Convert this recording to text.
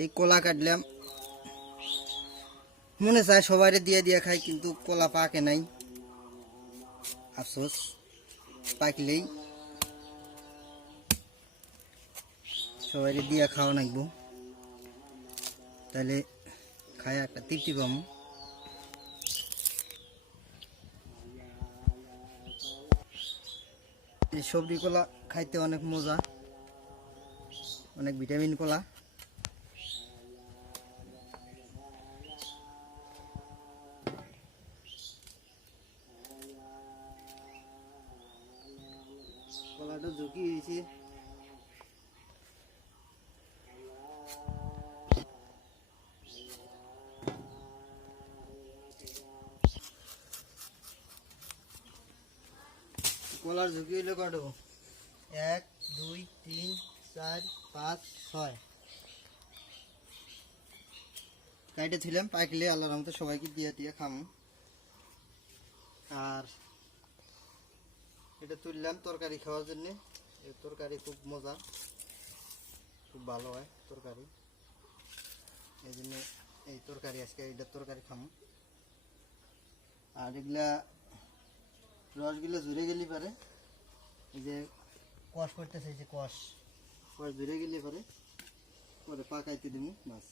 এই কলা কাটলাম, মনে চায় সবাইরে দিয়ে দিয়ে খাই, কিন্তু কলা পাকে নাই, আফসোস। পাকলেই সবাইরে দিয়া খাওয়া লাগবো, তাহলে খায় একটা তৃপ্তি পাবো। এই সবজি কলা খাইতে অনেক মজা, অনেক ভিটামিন কলা। কলাটা ঝুঁকি হয়েছে, কলার ঝুঁকি হইলে কাটো 1 2 3 4 5 6 কাইটে ছিলাম। পাইকলে আল্লাহর রহমতে সবাইকে দিয়ে দিয়ে খামু। আর এটা তুললাম তরকারি খাওয়ার জন্য। এই তরকারি খুব মজা, খুব ভালো হয় তরকারি, এই জন্য এই তরকারি আজকে এটা তরকারি খামু। আর এগুলা রসগুলো জুড়ে গেলে পারে, এই যে কষ করতেছে, এই যে কষ জুড়ে গেলে পারে পরে পাকাইতে দিব মাছ।